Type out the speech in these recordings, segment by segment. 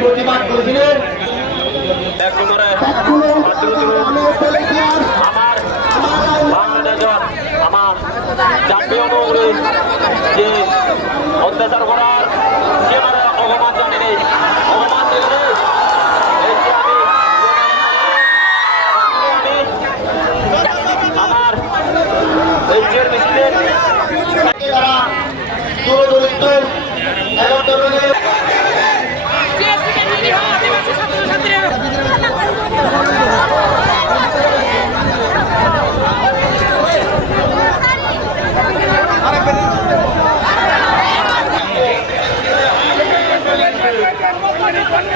প্রতিবাদ করেছিলেন। আমার বাংলাদেশের আমার জাতীয় নগরী যে অত্যাচার করার অবমান জানিনি। এই আমার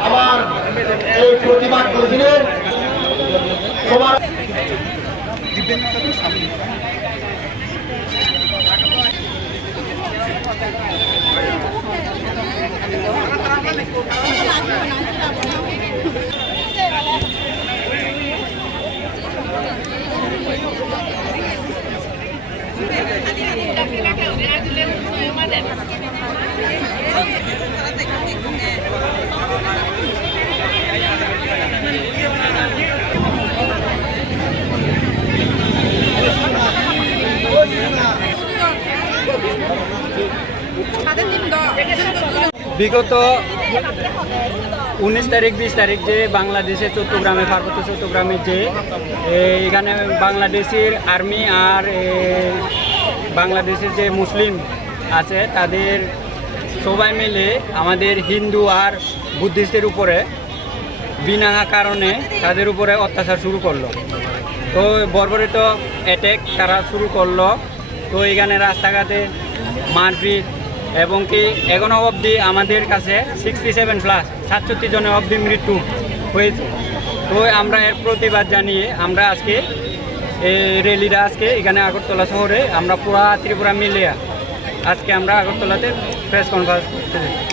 আবার এই প্রতিবাদ বিগত উনিশ তারিখ, বিশ তারিখ যে বাংলাদেশে চট্টগ্রামে পার্বত্য চট্টগ্রামে যে এখানে বাংলাদেশের আর্মি আর বাংলাদেশের যে মুসলিম আছে, তাদের সবাই মিলে আমাদের হিন্দু আর বুদ্ধিস্টের উপরে বিনা কারণে তাদের উপরে অত্যাচার শুরু করল। তো বর্বরিত অ্যাটেক তারা শুরু করল। তো এখানে রাস্তাঘাটে মারপিট এবং কি এখনও অবধি আমাদের কাছে সিক্সটি সেভেন প্লাস সাতষট্টি জনের অবধি মৃত্যু হয়েছে। তো আমরা এর প্রতিবাদ জানিয়ে আমরা আজকে এই র্যালিটা আজকে এখানে আগরতলা শহরে আমরা পুরা ত্রিপুরা মিলিয়ে আজকে আমরা আগরতলাতে প্রেস কনফারেন্স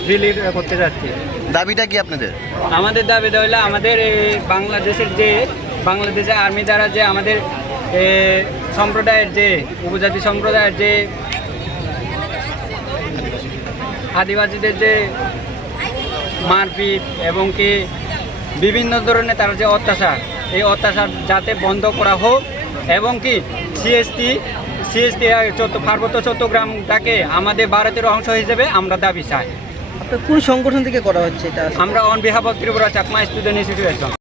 রিলি করতে যাচ্ছি। দাবিটা কি আপনাদের? আমাদের দাবিটা হইলে আমাদের এই বাংলাদেশের যে বাংলাদেশের আর্মি দ্বারা যে আমাদের সম্প্রদায়ের যে উপজাতি সম্প্রদায়ের যে আদিবাসীদের যে মারপিট এবং কি বিভিন্ন ধরনের তার যে অত্যাচার এই অত্যাচার যাতে বন্ধ করা হোক এবং কি সিএসটি চট্ট পার্বত্য চট্টগ্রামটাকে আমাদের ভারতের অংশ হিসেবে আমরা দাবি চাই। আপনার কোন সংগঠন থেকে করা হচ্ছে এটা? আমরা on behalf Tripura Chakma student institution